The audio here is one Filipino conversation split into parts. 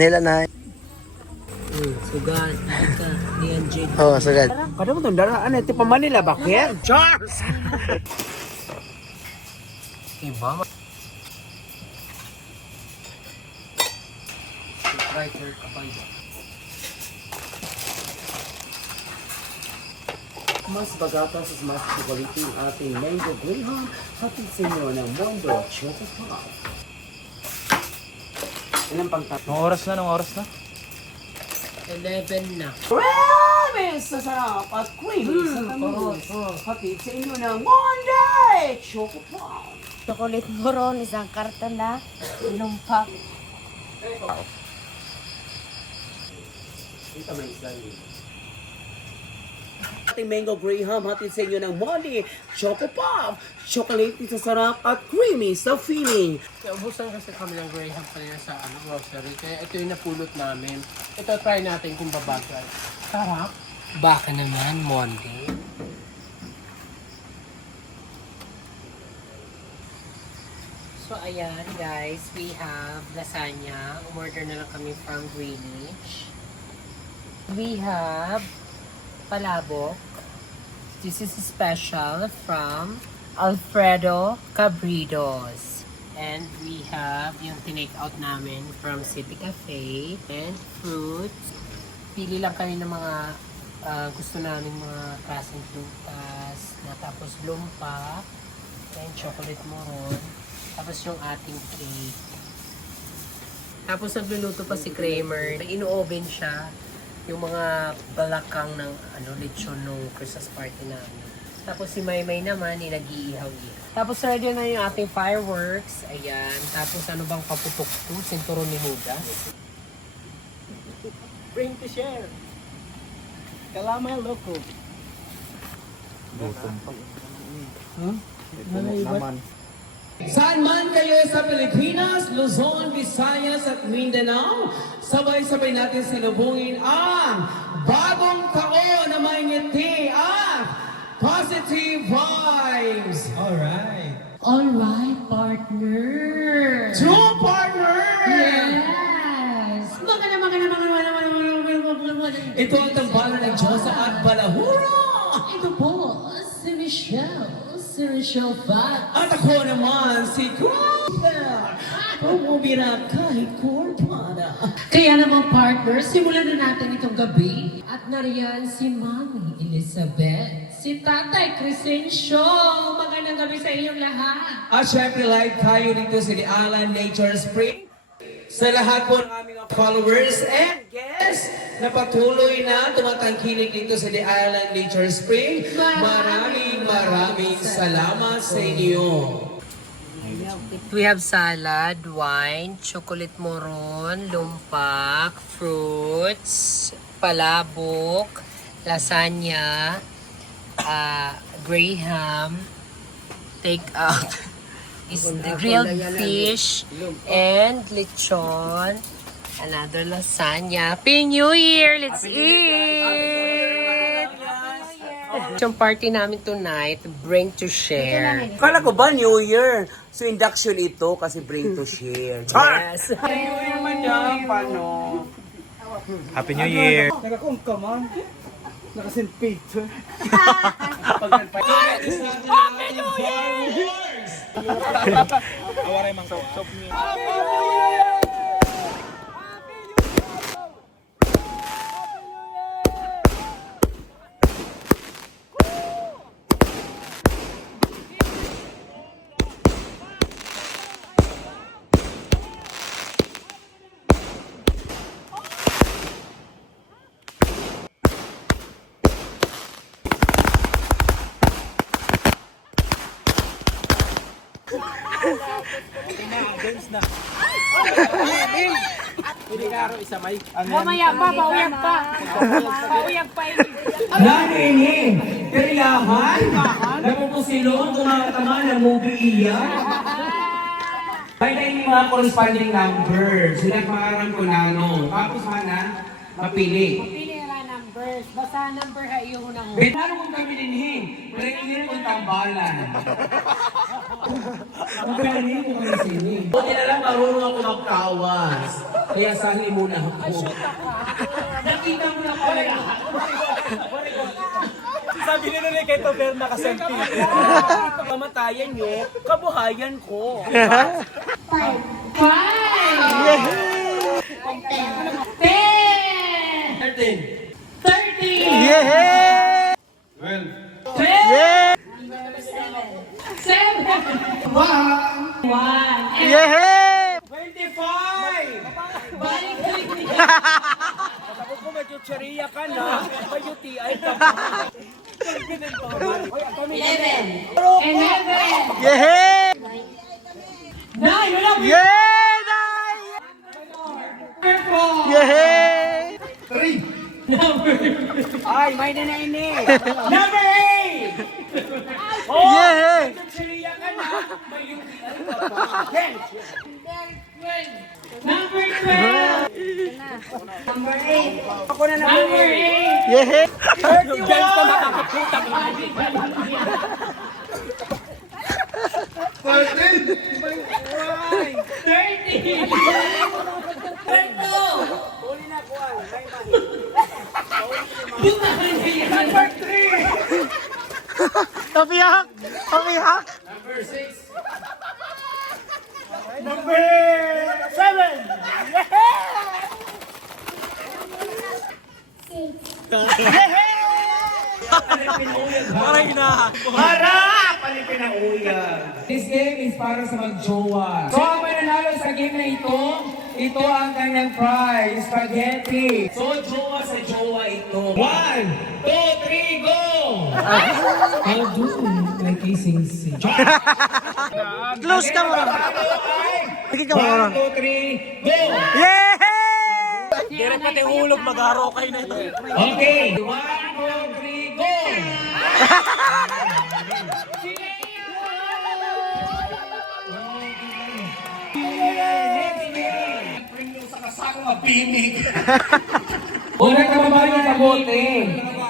Nila na. Sugat. Ika. Niyan, Jade. Oh, sagad. Kada mo itong daraan, ito pa Manila, bakit? Charles! Iba. Right here, kapag. Mas bagatas at mas quality ang ating mango graham, hatid sa inyo ng Mondo Choco Pop. Ilan pang tatlo? Anong oras na? 11 na. Grabe! Sasarap at creamy sa tamis. Hatid sa inyo ng Monday Choco Pop. Chocolate moron, isang karton na. Lumpak. Ito may isa ating mango graham, hatid sa inyo ng Monday Choco Pop. Chocolate sa sarap at creamy sa feeling. Ubusan kasi kami ng Graham kanina sa grocery. Kaya ito yung napulot namin. Ito try natin kung babagay. Sarap. Baka naman, Monday. So ayan guys, we have lasagna. Umorder na lang kami from Greenwich. We have palabok. This is special from Alfredo Cabridos. And we have yung tinake out namin from City Cafe and fruits. Pili lang kami ng mga gusto namin mga klaseng prutas. Tapos lumpa and chocolate moron. Tapos yung ating cake. Tapos nagluluto pa si Kramer. Ino-oven siya yung mga balakang ng lechon nung Christmas party namin. Tapos si Maymay naman, nag-iihaw-ihaw. Tapos ready na yung ating fireworks. Ayan. Tapos ano bang paputok to? Sinturon ni Judas. Bring to share. Kalamay loko. Naman. Saan man kayo sa Pilipinas, Luzon, Visayas at Mindanao, sabay-sabay natin salubungin ang bagong taon na may ngiti at positive vibes. Alright, partner. True partner! Yes. Ito ang tambalan ng Diyosa at Balahura! Ito po, si Michelle Fat. At ako naman si Crawford! Pumubira kahit korpada. Kaya naman partner, simulan na natin itong gabi. At nariyan si Mami Elizabeth, si Tatay Crescencio. Magandang gabi sa inyong lahat. At syempre live tayo dito sa The Island Nature Spring. Sa lahat po ng aming followers and guests na patuloy na tumatangkilik dito sa The Island Nature Spring. Maraming salamat sa inyo. We have salad, wine, chocolate moron, lumpak, fruits, palabok, lasagna, graham, take out is the grilled fish and lechon, another lasagna. Happy New Year! Let's eat! Yung party namin tonight, bring to share. Kala ko ba New Year? So induction ito kasi bring to share. Yes. New Year man yan, paano? Happy New Year. Nagakong ka man. Nakasinpate. Happy New Year! Awaray mang sok niya. Mamaya pa, pauyag pa. Pauyag pa. Lalo ini, kailangan, napupusilong kung mga tama ng movie iyan. May na yung mga corresponding numbers, sila pangaran ko na Tapos mana, mapili. Pili nga numbers. Basta number ha iyo unang Betaro kong kami dinhin, pero hindi kong tambalan. Ang galing mo kami sini. Buti na lang marunong ako magtawas. Kaya sali muna ako. Nakita mo na pala lahat. Sabi nila ni kay Tober nakasempi. Kamatayan nyo, kabuhayan ko. 5, 10, 30, Yeah! 10, Yeah! 7, 1, Yeah! 25! balik Sabi ko may chucheria ka na, may UTI ka pa. 11, 11, Yeah! 9, wala po. Yeah! Yeah! Ay, may nanay. Number 8! Oh, Yeah! may chucheria ka na, may UTI ka pa. Yan! Number 12, Ako na number 8, Yeah! 31! Diyan ka makakaputang Ay! 30, 32, Huli na ko ay, may mahi. number 3, Papiyak! Papiyak! Number 7! Parang hinaha. Harap! Palipin ang uya. This game is para sa mag-jowa. So, ang mananalo sa game na ito ang kanyang prize, spaghetti. So, jowa sa jowa ito. 1, 2, 3, go! I'll do my kissing scene. Close ka mo. Sige ka mo. 1, 2, 3, go! Yeah! Dire pati hulog, mag-aro kayo na ito. Okay, 1, 2, 3, go! Una ka ba niya sa bote?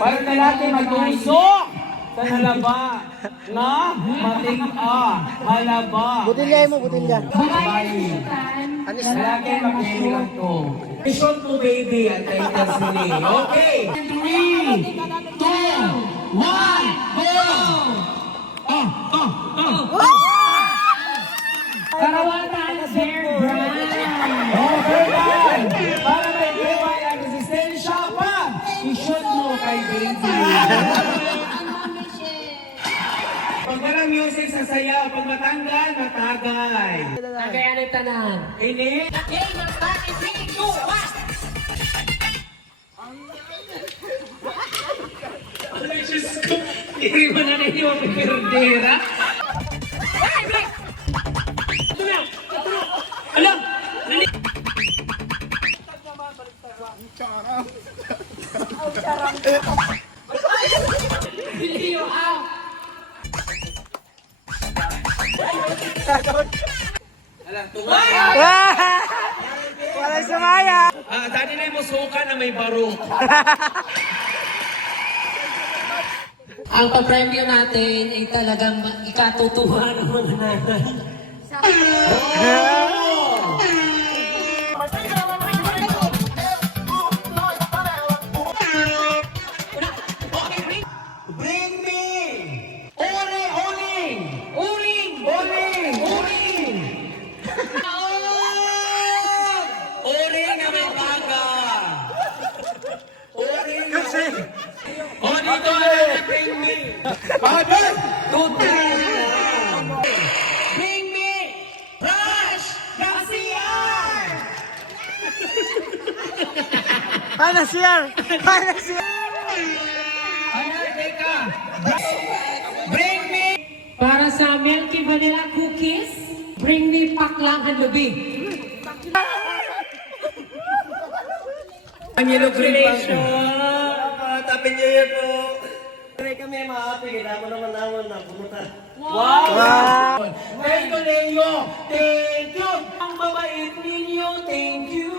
Para na natin magtusok sa halaba na mating-a. Halaba. Butilya mo, butilya. Babae. Lalaki makinig lang to. Mission mo baby at title sili. Okay. 3, 2, 1, go! Karawatan, Bear Brand. Okay, guys. Para may tibay ang resistensya pa, i-shoot mo kay baby. Pag walang music sa sayaw, pag matanggal, matagay. Nagayan ang tanan. Ini? Ay, Diyos ko. Iriwan na ninyo ang piperdera. Alam! Video out. Walang sumaya! Dati na yung musuka na may barok. Ang papremyo natin ay talagang ikatutuwa ng mga nanay. Bring me! Uling! Uling! Uling! Uling! Uling! Uling na may baga! Uling na may... O, dito na bring me! Bagay! Tutin! Bring me! Rush! Garcia! Panasiyar! Panasiyar! Ano, teka! Bring me! Para sa Milky Vanilla Cookies, bring me paklang hanlubig. Ang yellow green Tapin niyo yun po. Pwede kami maapig, naman naman na pumunta. Wow! Thank you, Leo! Thank you! Ang babait ninyo, thank you!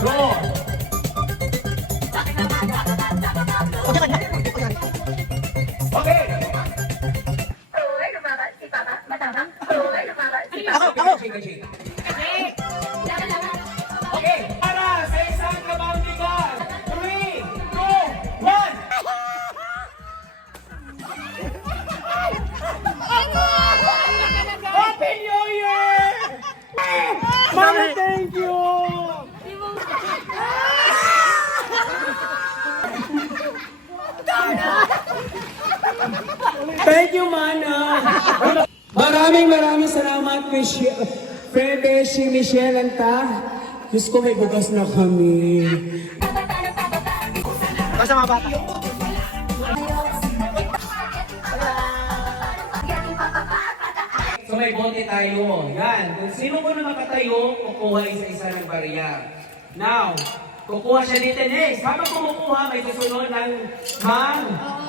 Go! Thank you, Mana. Maraming salamat, Friend Beshi, Michelle, Anta. Diyos ko, may bugas na kami. Basta mga bata. So may bote tayo. Yan. Kung sino ko na makatayo, kukuha isa-isa ng barya. Now, kukuha siya dito next. Habang kumukuha, may susunod ng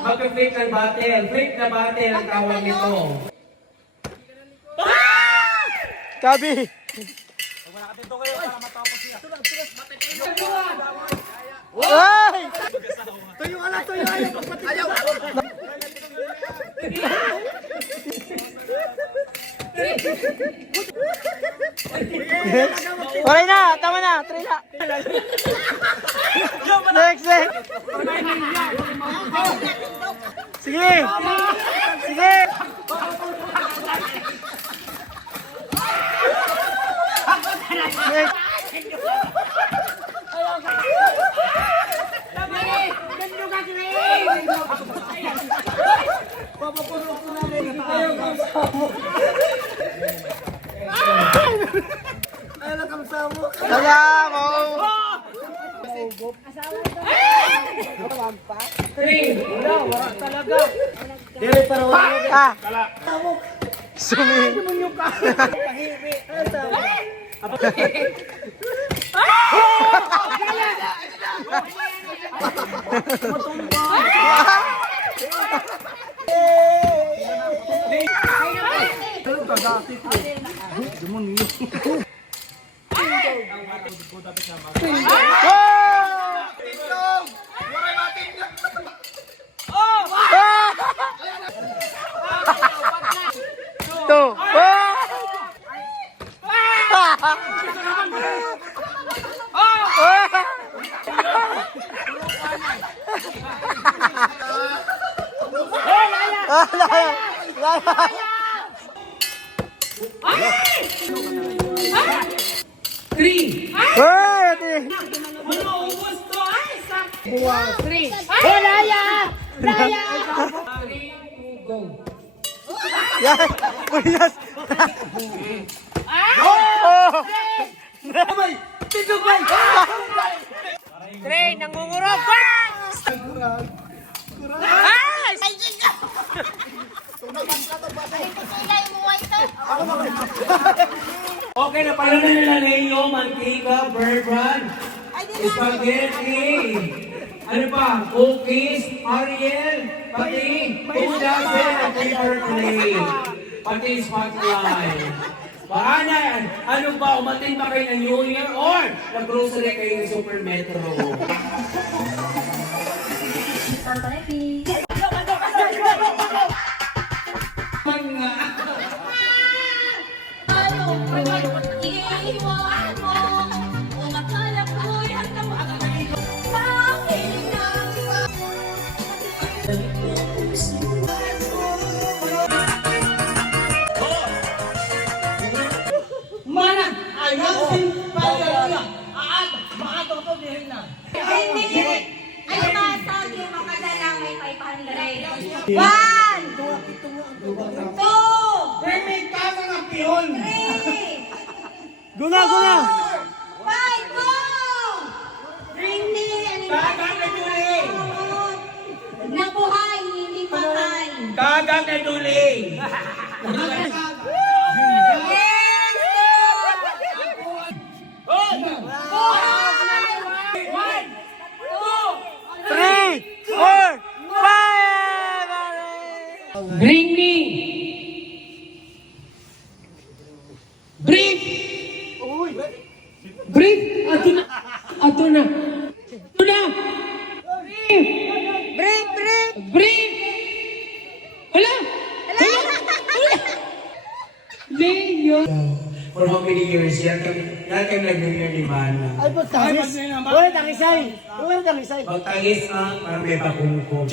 mag-flip ng battle. Flip na battle ang tawag nito. Kabi. Ay! Tuyo ka na, tuyo ayaw. Wala na, tama na, try na. Next. Sige. Sige. Next. Kaya mo. Ah. Sumi. Tuh. Three! Yan. Puyas. Tre, nangungurog! Ay! Okay, napalaman nila Leo, mantika, bird run, spaghetti, ano pa, cookies, Ariel, pati, udasin at paper plate, pati spotlight. Paano yan? Ano ba, umatin ba kayo ng New Year or nag-grocery kayo ng Super Metro? One, two, Guna. five, go! Bring me nabuhay, hindi patay. Kagang na duling! Three, four, five. Bring me! Brief! Brief! Ato na! Brief! Hala! Leo! For how many years? Yan kayo nag-New Year ni Mana. Ay, po, tangis. Wala tangisay. Pagtangis ang para may pakungkong.